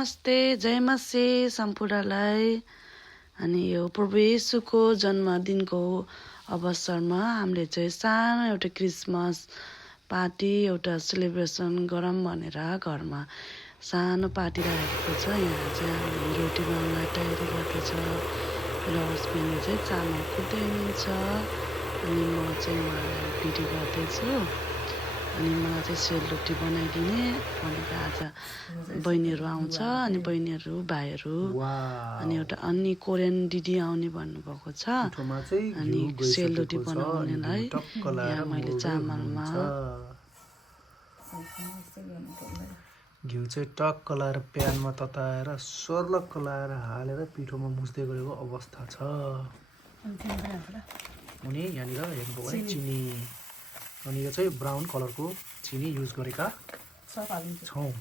नमस्ते जय मसी सम्पूर्णलाई। अनि यो प्रभु येशूको जन्मदिनको अवसरमा हामीले चाहिँ सानो एउटा क्रिसमस पार्टी एउटा सेलिब्रेसन गरौँ भनेर घरमा सानो पार्टी राखेको छ। यहाँ चाहिँ हामीले रोटी बनाउन तयारी गर्दैछ र हस्बेन्डले चाहिँ चामल कुट्दै हुनुहुन्छ अनि म चाहिँ उहाँलाई भिडियो गर्दैछु। अनि मलाई चाहिँ सेलरोटी बनाइदिने भनेको आज बहिनीहरू आउँछ अनि बहिनीहरू भाइहरू अनि एउटा अन्य कोरियन दिदी आउने भन्नुभएको छ। अनि सेलरोटी बनाउनेलाई यहाँ मैले चामलमा घिउ चाहिँ टक्क लाएर प्यानमा तताएर सर्लक्क लाएर हालेर पिठोमा मुस्दै गरेको अवस्था छ। अनि यहाँनिर हेर्नुभयो भने चिनी, अनि यो चाहिँ ब्राउन कलरको चिनी युज गरेका छौँ।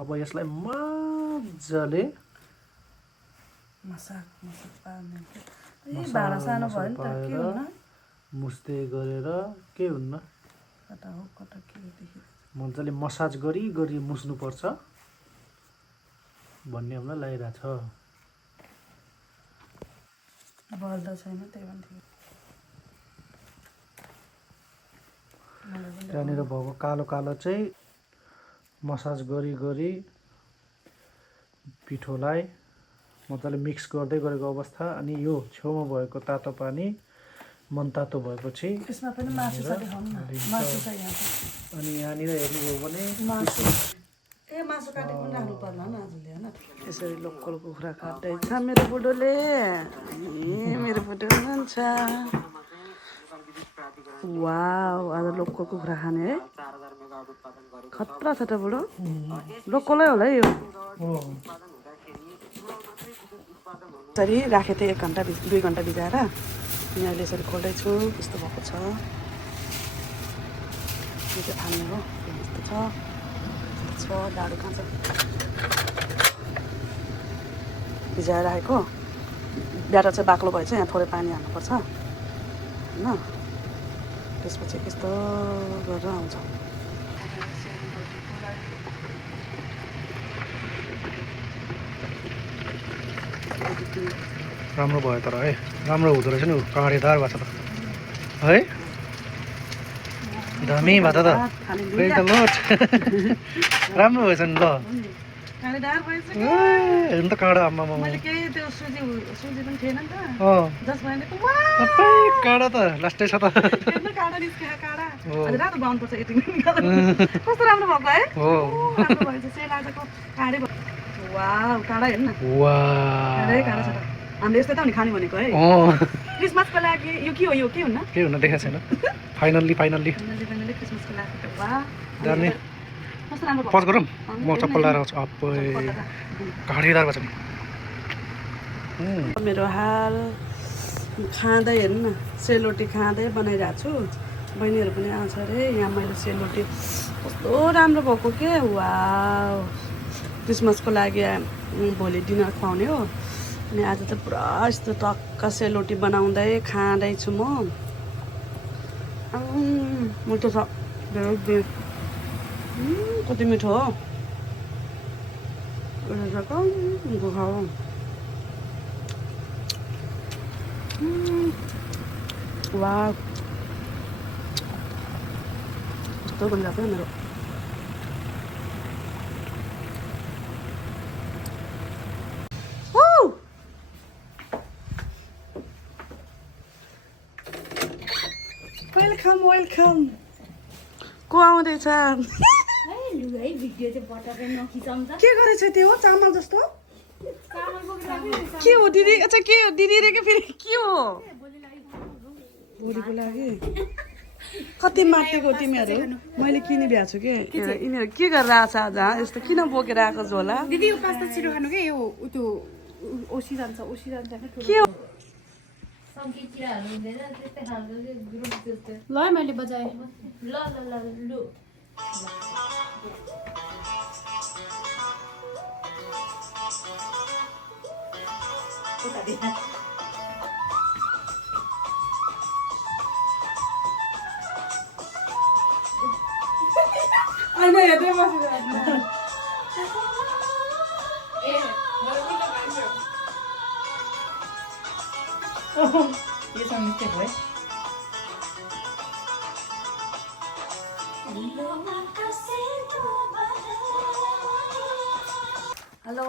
अब यसलाई मजाले मुस्दै गरेर के हुन्न मजाले मसाज गरी गरी मुस्नुपर्छ भन्ने हामीलाई लागिरहेछ। त्यहाँनिर भएको कालो कालो चाहिँ मसाज गरी गरी पिठोलाई मजाले मिक्स गर्दै गरेको अवस्था। अनि यो छेउमा भएको तातो पानी मनतातो भएपछि अनि यहाँनिर हेर्नुभयो भने मासु काटेको पनि राख्नु पर्ला न आजले हैन। यसरी लोकल कुखुरा काट्दैछ मेरो बुढोले। मेरो बुढो हुनुहुन्छ। वाउ आज लोकल कुखुरा खाने है, खतरा छ त बुढो। लोकलै होला है यो। यसरी राखेको थिएँ 1 घन्टा 2 घन्टा भिजाएर अनि अहिले यसरी खोल्दैछु। यस्तो भएको छ, यो चाहिँ फाल्ने हो। यस्तो छ डाडु कहाँ छ भिजाएर राखेको। ब्याटर चाहिँ बाक्लो भएछ, यहाँ थोरै पानी हाल्नुपर्छ होइन। त्यसपछि यस्तो गरेर आउँछ। राम्रो भयो तर है, राम्रो हुँदो रहेछ नि, काँडेदार भएको छ त है, दामी भयो त। राम्रो भएछ नि ल, हेर्नु त काँडा। आम्मा काँडा त लास्टै छ त। कस्तो राम्रो भएको है। काँडा हेर्नु न, काँडा छ त। हामीले यस्तै त नि खाने भनेको है क्रिसमसको लागि। यो के हो, यो के हुन्न के हुन देखाएको छैन। फाइनल्ली क्रिसमसको लागि त वाह दामी। कस्तो राम्रो पज गरौँ, म चप्पल लगाएर आउँछु। काँडेदार भएको छ नि मेरो हाल। खाँदै हेर्नु न, सेलरोटी खाँदै बनाइरहेको छु। बहिनीहरू पनि आउँछ अरे। यहाँ मैले सेलरोटी कस्तो राम्रो भएको के। वाउ, क्रिसमसको लागि भोलि डिनर खुवाउने हो। अनि आज चाहिँ पुरा यस्तो टक्क सेलरोटी बनाउँदै खाँदैछु म। मिठो छ, कति मिठो हो। वाह, कस्तो बनिरहेको छ मेरो। Welcome welcome. को आउँदैछ? के गरेछ त्यो चामल जस्तो? के हो दिदी? अच्छा के हो दिदी रे? के फेरि के हो? भोलिको लागि कति माटेको तिमीहरू? मैले किनिरहेको छु कि यिनीहरू के गरेर आएको छ आज? यस्तो किन बोकेर आएको झोला? दिदी यो पास्ता छिटो खानु के, यो त्यो ओसिरहन्छ के हो? ल मैले बजाएँ। ल होइन हेर्दै बसिरहेको यो चाहिँ मिस्टेक भयो हेलो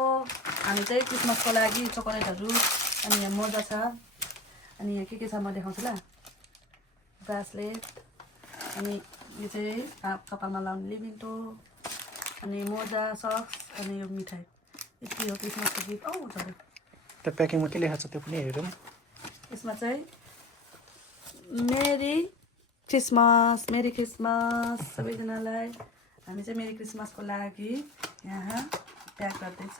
हामी चाहिँ क्रिसमसको लागि चकलेटहरू अनि यहाँ मोजा छ अनि यहाँ के छ म देखाउँछु ल ब्रासलेट अनि यो चाहिँ कपालमा लाउने लिमिन्टो अनि मोजा सक्स अनि यो मिठाई यति हो क्रिसमसको गिफ्ट झरे त्यो प्याकिङमा के लेखाएको छ त्यो पनि हेरौँ यसमा चाहिँ मेरी क्रिसमस सबैजनालाई हामी चाहिँ मेरी क्रिसमसको लागि यहाँ प्याक गर्दैछ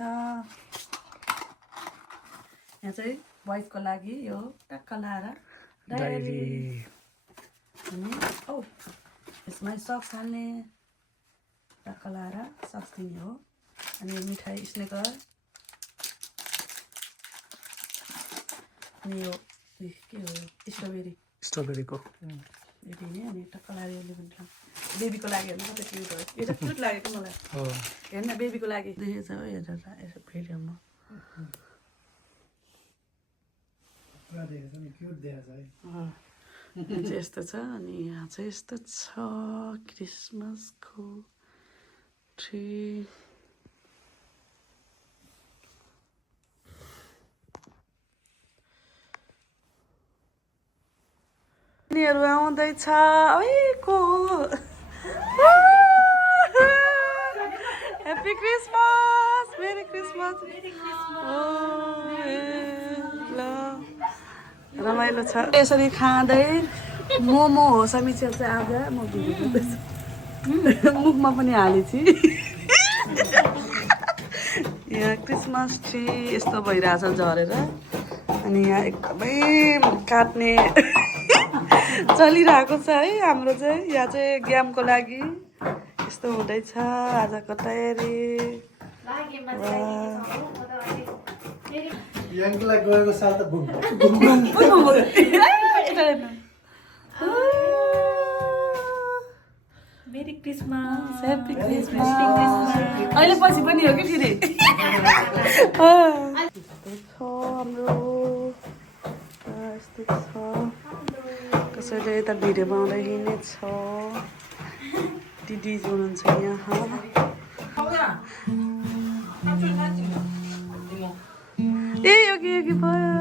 यहाँ चाहिँ बोइजको लागि यो टक्क लाएर डायरी अनि यसमा सक्स हाल्ने टक्क लाएर सक्स दिने हो अनि मिठाई स्नेकर अनि यो के हो स्ट्रबेरीको यो दिने अनि टक्क लाएर यो लिमिट बेबीको लागि हेर्नु कति क्युट हो यो चाहिँ क्युट लागेको मलाई हेर्न बेबीको लागि देखेको छ हो हेरेर यसो भिडियोमा चाहिँ यस्तो छ अनि यहाँ चाहिँ यस्तो छ क्रिसमसको ट्री उनीहरू आउँदैछ ओइको ह्याप्पी क्रिसमस मेरी क्रिसमस ल रमाइलो छ यसरी खाँदै मोमो हो समीक्षा चाहिँ आज म भिडियो मुखमा पनि हालेछु यहाँ क्रिसमस ट्री यस्तो भइरहेछ झरेर अनि यहाँ एकदमै काट्ने चलिरहेको छ है हाम्रो चाहिँ यहाँ चाहिँ गेमको लागि यस्तो हुँदैछ आजको तयारी याङ्कीलाई गएको साल त घुम मेरी क्रिसमस ह्याप्पी क्रिसमस अहिले पछि पनि हो कि फेरि हाम्रो यस्तै छ कसैले यता भिडियो बनाउँदै हिँड्नेछ दिदी हुनुहुन्छ यहाँ ए योगी योगी भयो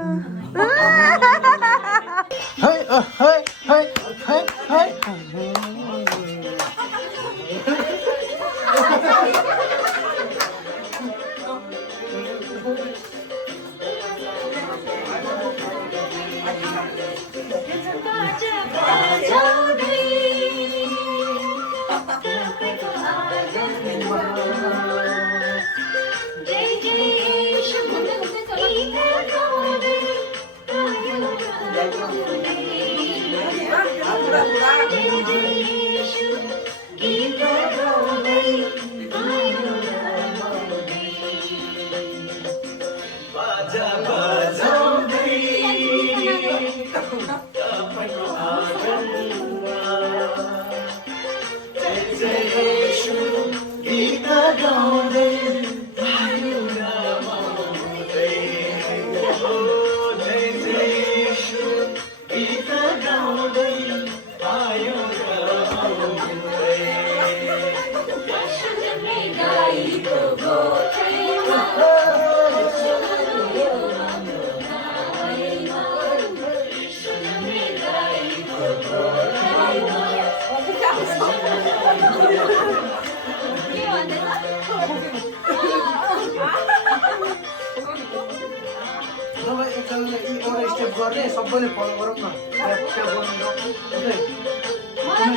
गर्ने सबैले फलो गरौँ न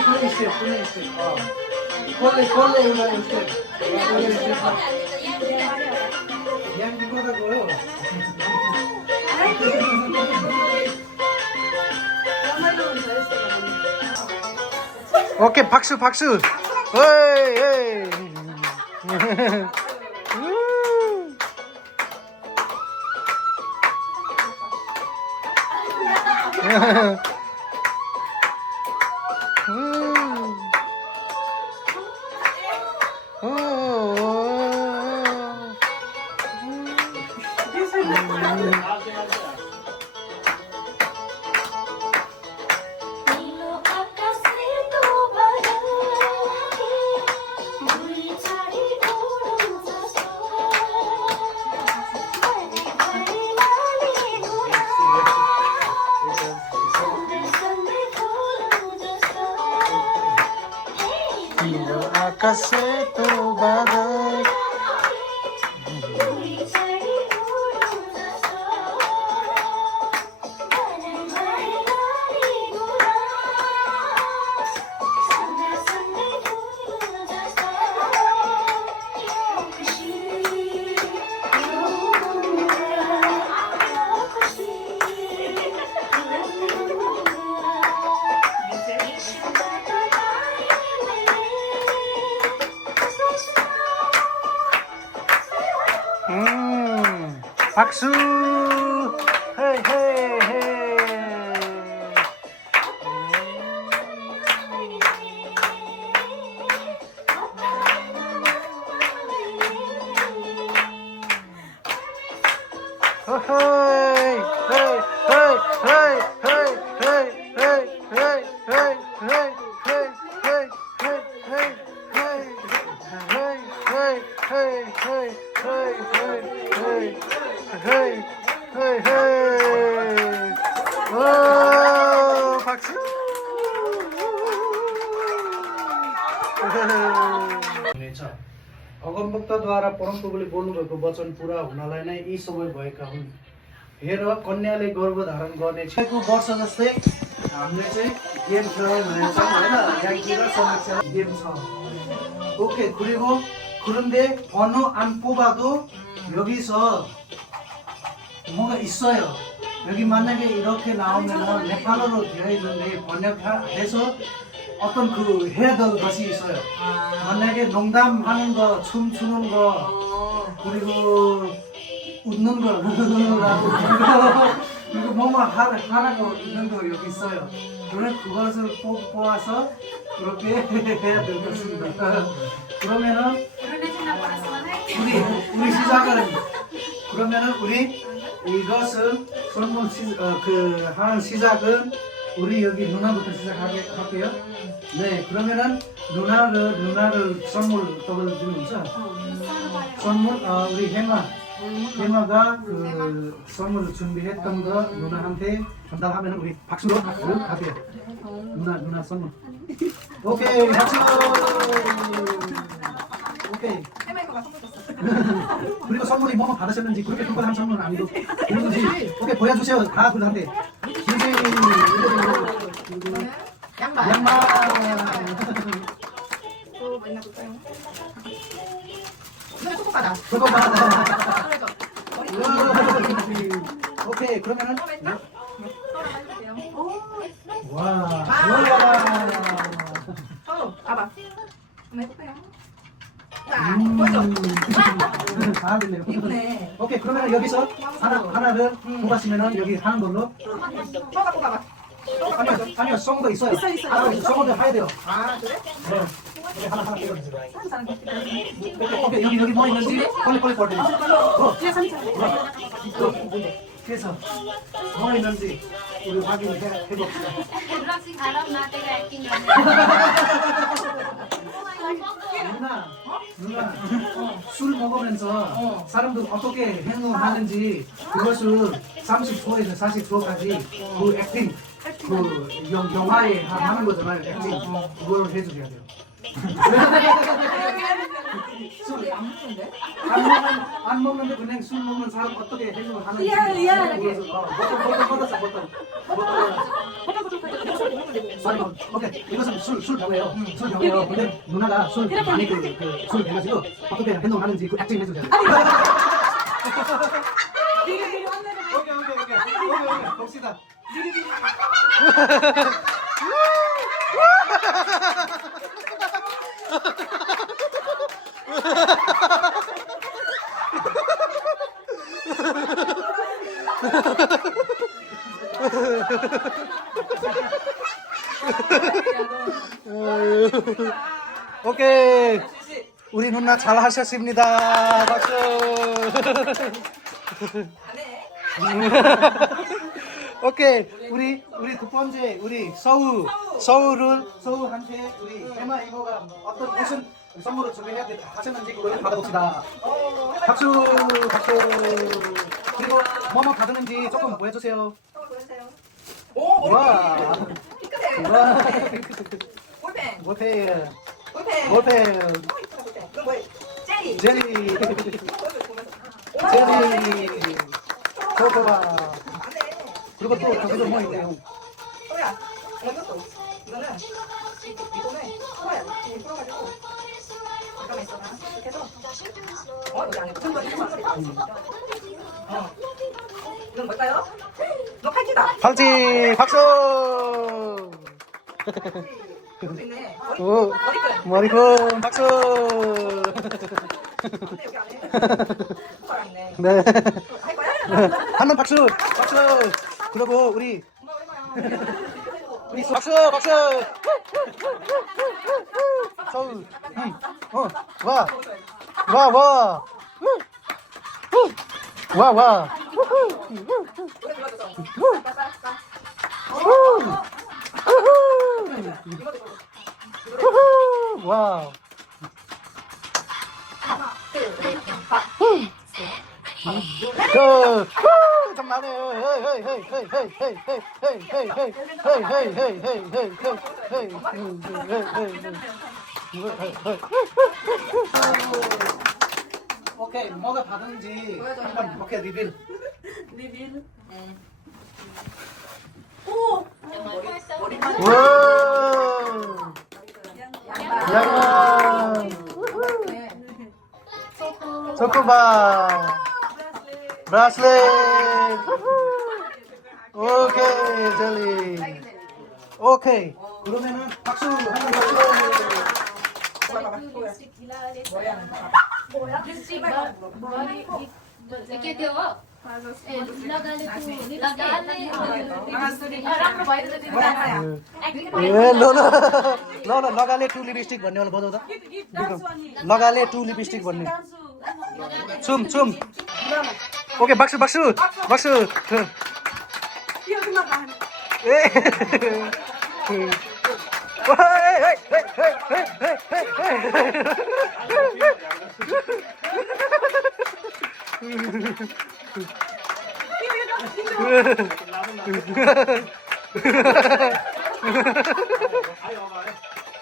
कुनै स्टेप कसले एउटा स्टेप याङ्की कता गयो ओके फाक्सु आकाशे तो बादल 박수! 헤이 헤이 헤이! 헤이 헤이 헤이 헤이 헤이 헤이 헤이 헤이 헤이 헤이 헤이 오 박수 अगमवक्ताद्वारा परमप्रभुले बोल्नुभएको वचन पुरा हुनलाई नै यी सबै भएका हुन् हेर कन्याले गर्भ धारण गर्नेछ वर्ष जस्तै हामीले चाहिँ गेम खेलाउँ भनेको छौँ होइन यहाँतिर समीक्षा गेम छ 오케이 그리고 그런데 어느 안 뽑아도 여기서 뭐가 있어요. 여기 만약에 이렇게 나오면 네팔어로 되어 있는데 번역해서 어떤 그 해야 될 것이 있어요. 만약에 농담하는 거, 춤추는 거, 그리고 웃는 거, 그리고 뭐뭐 하라고 있는 거 여기 있어요. 저는 그것을 뽑아서 그렇게 해야 될 것입니다. 그러면은 우리 시작은 그러면은 우리 이것은 선물 그 하는 시작은 우리 여기 누나부터 시작할게요. 네, 그러면은 누나를 선물 떠들면서 선물 우리 해마가 그 선물을 준비했던 거 누나한테 전달하면 우리 박수로 갈게요. 누나 선물. 오케이 박수. 오케이. 그리고 선물이 뭐뭐 받으셨는지 그렇게 큰 선물은 아니고 그런지 오케이 보여주세요. 다 그한테. 양말. 또 맨날 볼까요? 초코바다. 오케이 그러면은 와. 봐봐. 한번 해볼까요? 잘하겠네요. 이쁘네. 오케이 그러면 여기서 하나를 뽑았으면은 여기 하는 걸로. 뽑아봐. 아니요 송도 있어요. 있어. 송도 해야 돼요. 아 그래? 네. 하나 뽑아주세요. 오케이 여기 뭐 있는지 빨리. 뒤에 3차. 그래서 뭐 있는지 우리 해봅시다. 누나 술 먹으면서 사람들 어떻게 행동하는지 그것을 30초에서 40초까지 그 액팅 그 영화에 하는 거잖아요. 액팅 그걸 해주셔야 돼요. 술 안 먹는데 그냥 술 먹는 사람 어떻게 행동을 하는지 오케이 이것은 술 병이에요. 술 병이에요. 근데 누나가 술 많이 술 해가지고 어떻게 행동하는지 그 액팅 해주세요. 오케이 봅시다. 오케이 우리 누나 잘 하셨습니다. 박수. 오케이 우리 두 번째 우리 서우한테 우리 해마 이모가 어떤 무슨 선물을 준비해야 돼 하셨는지 그걸 받아봅시다. 박수. 그리고 뭐뭐 받았는지 조금 보여주세요. 오, 와. 깨끗해. 와. 볼펜. 못해. 볼펜. 모텔. 제리. 제리. 초코바. 그리고 또 저기도 뭐 있대요? 이건 뭘까요? 너 팔찌다. 팔찌 박수. 있네. 오, 머리끈 박수. 여기 안에. 코가 있네. 네. 할 거야? 한번 박수. 박수. 그리고 우리 박수 박수. 서울. 와. 와 와. 와 와. 와. 좀 나네. 오케이, 뭐가 받은지 한번 오케이 리빌. 와. 양말. 초코바. 브라슬렛. 오케이, 젤리. 오케이. 그러면은 박수 한번 박수. के त्यो हो ए लगाले राम्रो भएर त ए ल ल ल ल लगाले टु लिपस्टिक भन्ने वाला बजाउ त लगाले टु लिपस्टिक भन्ने छुम छुम ओके बाक्सु बाक्सु बाक्सु ए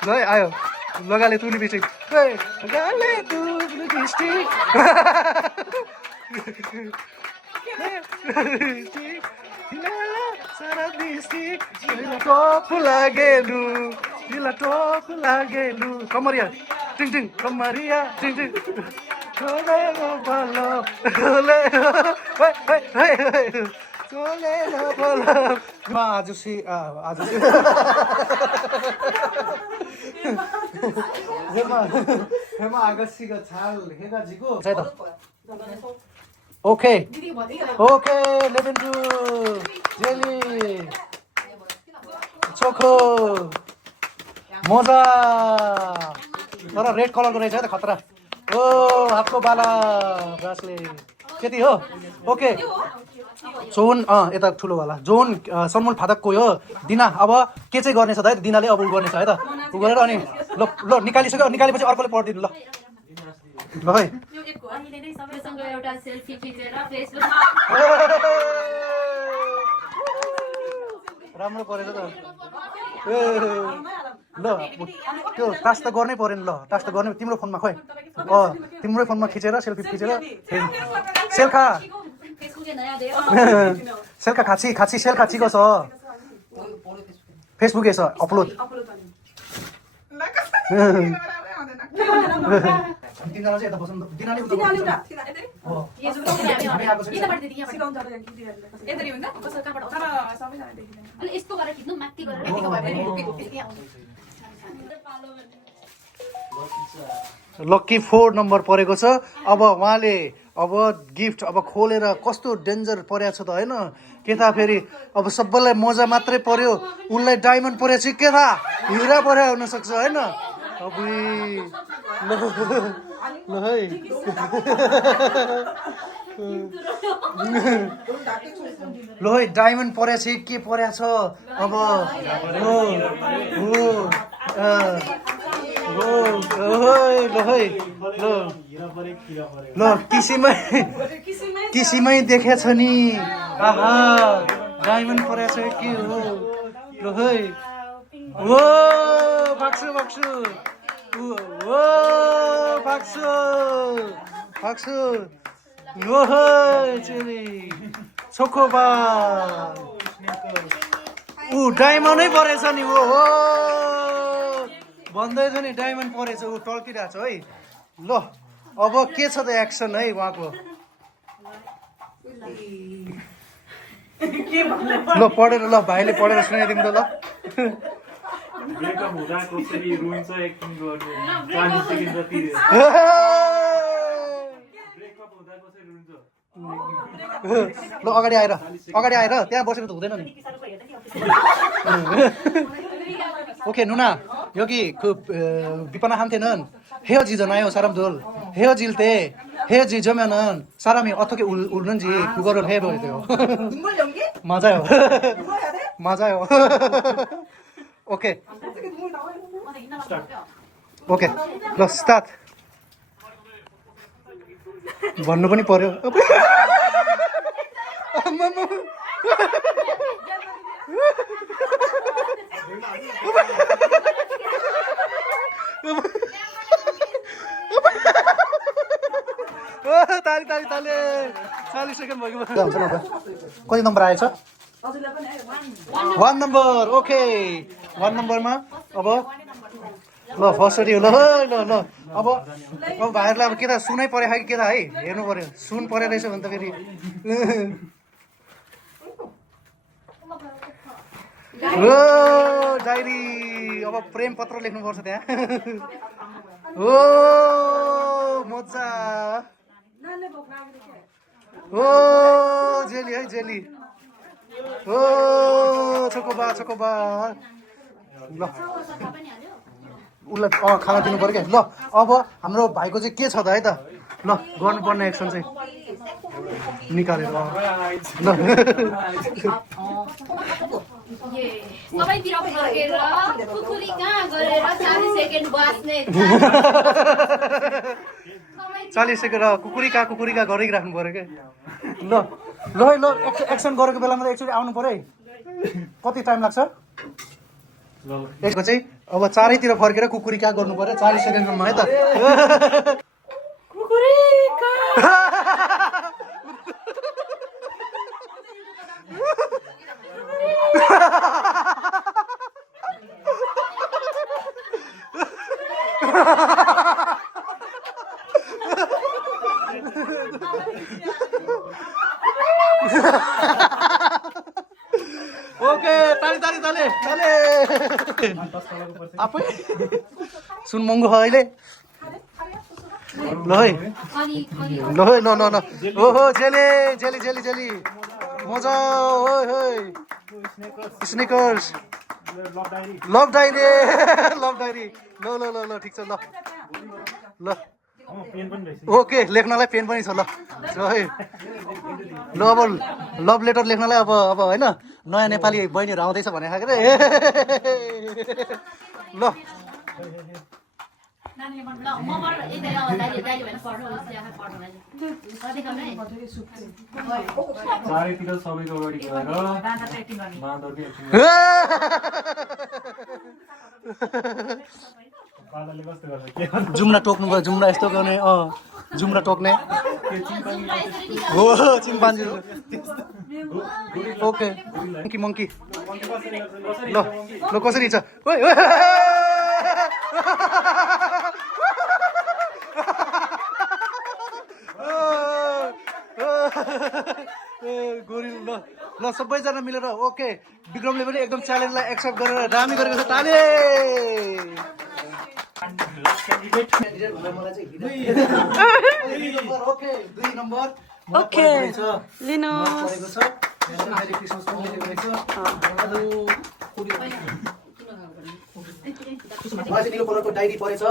ल आयो लगाले टु लिपस्टिक लगाले टु लिपस्टिक सारा लिपस्टिक टप लागेलु दिला टप लागेलु कमरिया टिङ टिङ कमरिया टिङ टिङ छोले नो बलो छोले छोले नो बलो आज हेमा 아가씨가 잘 해가지고 오케이 오케이 레벤주 젤리 초코 मोजा तर रेड कलरको रहेछ त खतरा ओ हातको बाला ब्रासले त्यति हो ओके जोन यता ठुलोवाला जोन सनमुल फादकको हो दिना अब के चाहिँ गर्नेछ त है दिनाले अब उ गर्नेछ है त उ गरेर अनि ल ल निकालिसक्यो निकालेपछि अर्कोले पढिदिनु ल ल है अहिले नै सबैसँग एउटा सेल्फी खिचेर फेसबुकमा राम्रो परेछ त ए ल त्यो टास्क त गर्नै पर्यो नि ल टास्क त गर्ने तिम्रो फोनमा खोइ तिम्रै फोनमा खिचेर सेल्फी खिचेर सेल्खा फेसबुकले नयाँ दियो सेल्खा खाची खाची सेल्खा 치고서 페이스북에서 업로드 दिनाले चाहिँ यता बस्नु दिनाले उता अनि यस्तो गरेर खिच्नु माथि गरेर लक्की 4 नम्बर परेको छ अब उहाँले अब गिफ्ट अब खोलेर कस्तो डेन्जर परेको छ त हैन के था फेरि अब सबैलाई मजा मात्रै पर्यो उनलाई डायमन्ड परेछ के था हिरा परे हुन सक्छ हैन अब ल है ल है डायमन्ड परेछ के परेछ अब ल किसिमै देखेछ नि आहा डायमन्ड परेछ के हो ल है ओ बक्सु बक्सु ओ फाक्सु ओहो चिनी छोकोबा डायमन्डै परेछ नि हो भन्दैछ नि डायमन्ड परेछ टल्किरहेको छ है ल अब के छ त एक्सन है उहाँको ल पढेर ल भाइले पढेर सुनाइदिउँ त ल ब्रेकअप हुँदा कसरी रुन्छ एक्टिङ गर्नु 40 सेकेन्ड जति ब्रेकअप हुँदा कसरी रुन्छ ल अगाडि आएर त्यहाँ बसेको त हुँदैन नि ओके नुना 여기 그 비파나한테는 헤어지잖아요 사람들 헤어지자면은 사람이 어떻게 울는지 그거를 해봐야 돼요 눈물 연기? 맞아요 그거 해야 돼? 맞아요 오케이 어떻게 눈물 나와요? ओके ल स्टार्ट भन्नु पनि पर्यो ताली 40 सेकेन्ड भयो कति नम्बर आएछ 1 नम्बर ओके 1 नम्बरमा अब ल फर्स्टरी हो ल अब भाइहरूलाई अब के त सुनै पऱ्यो कि के त है हेर्नु पऱ्यो सुन परेको रहेछ भने त फेरि ओ डायरी अब प्रेम पत्र लेख्नुपर्छ त्यहाँ ओ मजा ओ जेली है जेली ओ छोकोबा ल उसलाई खाना दिनु पऱ्यो क्या ल अब हाम्रो भाइको चाहिँ के छ त है त ल गर्नुपर्ने एक्सन चाहिँ निकालेर ल सबैतिर फर्केर कुकुरी कहाँ गरेर 40 सेकेन्ड बस्ने 40 सेकेन्ड कुकुरिका गरिराख्नु पऱ्यो क्या ल एक्सन गरेको बेलामा त एकचोटि आउनु पऱ्यो है कति टाइम लाग्छ यसको चाहिँ अब चारैतिर फर्केर कुकुरिका गर्नु पऱ्यो 40 सेकेन्डमा है त ओके ताली आफै सुन महँगो छ अहिले ल है ओहो जेली मजा ओइ स्नेकर्स लभ डायरी ल ठिक छ ल ओके लेख्नलाई पेन पनि छ ल है ल अब लभ लेटर लेख्नलाई अब होइन नयाँ नेपाली बहिनीहरू आउँदैछ भने खाएको रे ल चारैतिर सबैको अगाडि गएर बाँदरकै एक्टिङ पालाले कस्तो गर्छ जुम्रा टोक्नु भयो जुम्रा यस्तो गर्ने जुम्रा टोक्ने हो चिम्पान्जी ओके मङ्की ल कसरी छ ओइ गोरिल ल सबैजना मिलेर ओके विक्रमले पनि एकदम च्यालेन्जलाई एक्सेप्ट गरेर दामी गरेको छ ताली ओके लिनु निलो कलरको डायरी परेछ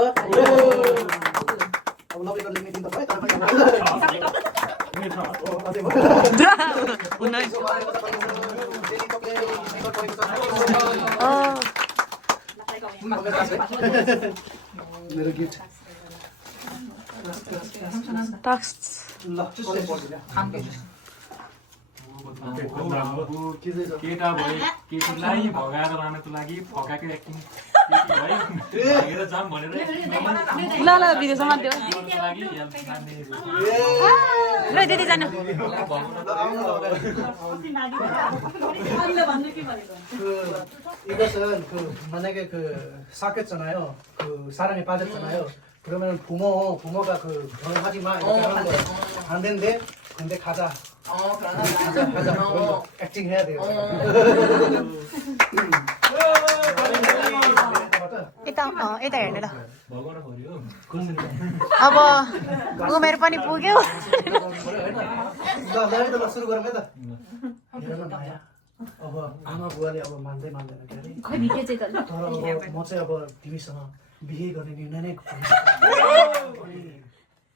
अब लभ लेटर लेख्ने दिन त भयो मेरो गिफ्ट केटा भयो केटीलाई भगाएर लानको लागि फकाएको एक्टिङ भागेर जाम भनेर ल ल भिडियो समात्यो लागि हेल्प मान्ने ल दिदी जानु 이것은 만약에 샀겠잖아요. 사람이 빠졌잖아요. 그러면 부모가 결혼하지 마 이렇게 하는 거예요. 안 된대. 근데 가자. 가자. 액팅 해야 돼요. यता यता हेर्नु ल भगवान भर्यो अब उमेर पनि पुग्यो ल सुरु गरौँ है त हेर न माया अब आमा बुवाले अब मान्दैन के अरे तर अब म चाहिँ अब तिमीसँग बिहे गर्ने निर्णय नै अनि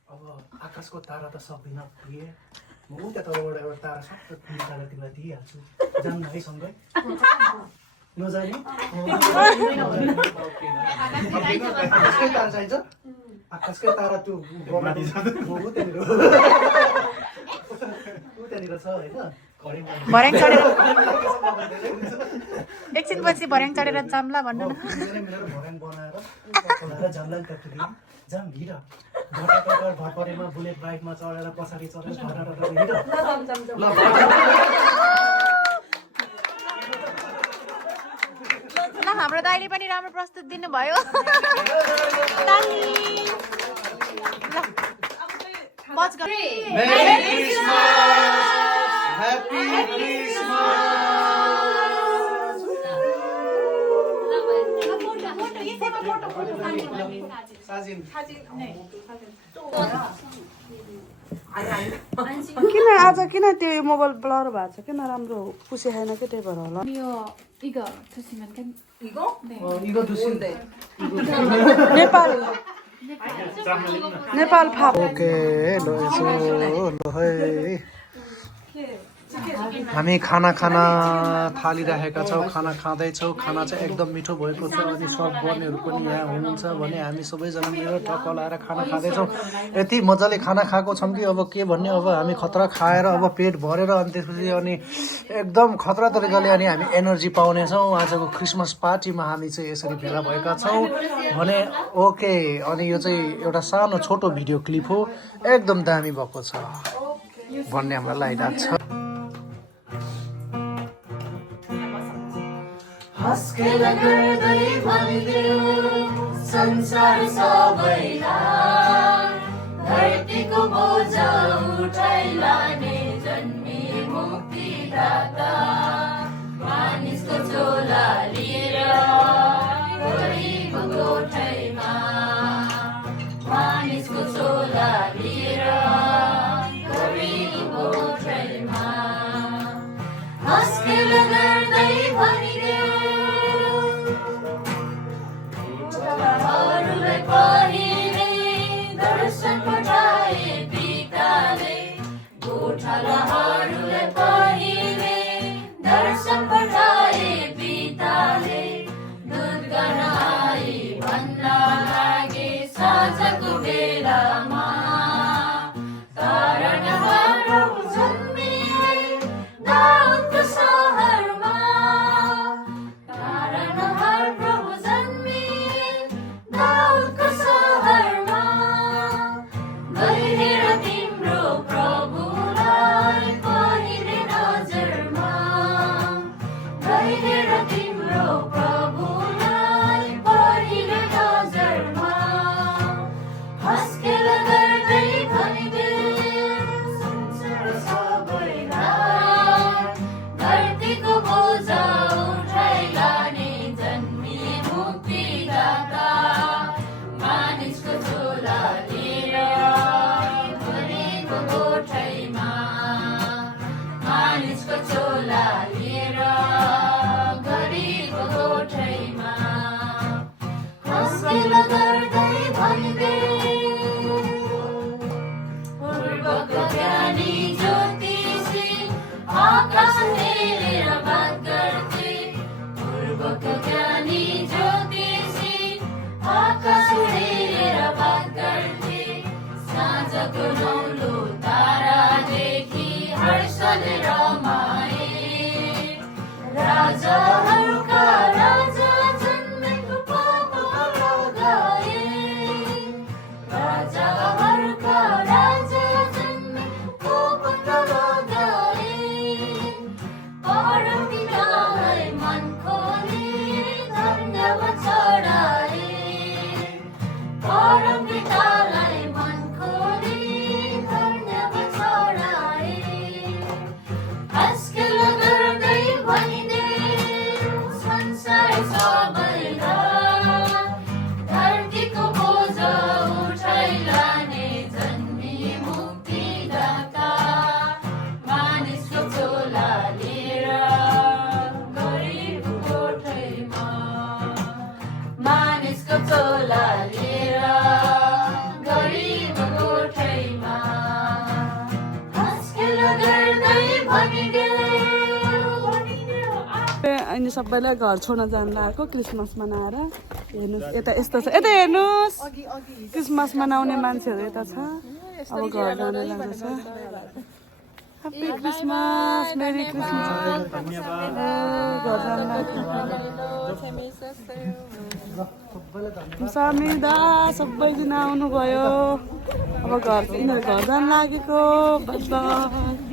अब आकाशको तारा त सक्दिनँ पुगे म उता तलबाट एउटा तारा सबै निकालेर तिमीलाई दिइहाल्छु जान्न है सँगै नजाने आकाशकै तारा चाहिन्छ आकाशकै तारा त्यो त्यहाँनिर छ होइन भर्याङ चढेर एकछिनपछि भर्याङ चढेर जाम्ला भन्नु न मिलेर भर्याङ बनाएर खोलाएर जाम्ला नि त जाम हिँड घर परेमा बुलेट बाइकमा चढेर पछाडि चढेर हिँड ल हाम्रो दाइले पनि राम्रो प्रस्तुत दिनुभयो पज गर मेरी क्रिसमस हैप्पी किन आज किन त्यो मोबाइल ब्लर भएको छ किन राम्रो पुसे छैन कि त्यही भएर होला 이거 드시면 괜 이거? 이거 드시면 돼. नेपाल नेपाल फाप ओके लो लो है हामी खाना थाली राखेका छौँ खाना खाँदैछौँ खाना चाहिँ एकदम मिठो भएको छ अनि सब बर्नेहरू पनि यहाँ हुनुहुन्छ भने हामी सबैजना मिलेर टक्क लाएर खाना खाँदैछौँ यति मजाले खाना खाएको छौँ कि अब के भन्ने अब हामी खतरा खाएर अब पेट भरेर अनि त्यसपछि अनि एकदम खतरा तरिकाले अनि हामी एनर्जी पाउनेछौँ आजको क्रिसमस पार्टीमा हामी चाहिँ यसरी भेला भएका छौँ भने ओके अनि यो चाहिँ एउटा सानो छोटो भिडियो क्लिप हो एकदम दामी भएको छ भन्ने हामीलाई लागिरहेको छ हस्केर गर्दै भनिदेऊ संसार सबैलाई धरतीको बोझ उठाइ लाने जन्मी मुक्तिदाता मानिसको झोला लिएर गरिबको गोठैमा मानिसको झोला लिएर गरिबको गोठैमा हस्केर गर्दै भनिदेऊ दर्शन पठाए पिताले गोठालाहरूलाई पहिले दर्शन पठाए पिताले दुध गर्न आए भन्न लागे साँझको बेलामा कारण प्रभु जन्मिए दाउदको सहरमा कारण प्रभु जन्मिए दाउदको सहरमा गइहेर तिम्रो प्रभुलाई पहिले नजरमा गइहेर तिम्रो प्रभुलाई पहिले नजरमा हस्केर गर्दै भनिदेऊ संसार सबैलाई धरतीको बोझ उठाइ लाने जन्मी मुक्तिदाता मानिसको झोला लिएर गरिबको गोठैमा मानिसको झोला लिएर गरिबको गोठैमा हस्केर गर्दै भनिदेऊ पूर्वको ज्ञानी ज्योतिषी आकाश हेरेर बात गर्थे पूर्वको ज्ञानी ज्योतिषी आकाश हेरेर बात गर्थे साँझको नौलो तारादेखि हर्षले रमाए राजाहरूका राजा जन्मेको अनि सबैलाई घर छोड्न जानु लागेको क्रिसमस मनाएर हेर्नुहोस् यता यस्तो छ यता हेर्नुहोस् क्रिसमस मनाउने मान्छेहरू यता छ अब घर जान लाग्दैछ ह्याप्पी क्रिसमस मेरी क्रिसमस घर जान लाग्यो समिदा सबैजना आउनुभयो अब घर जान लागेको बाइ बाइ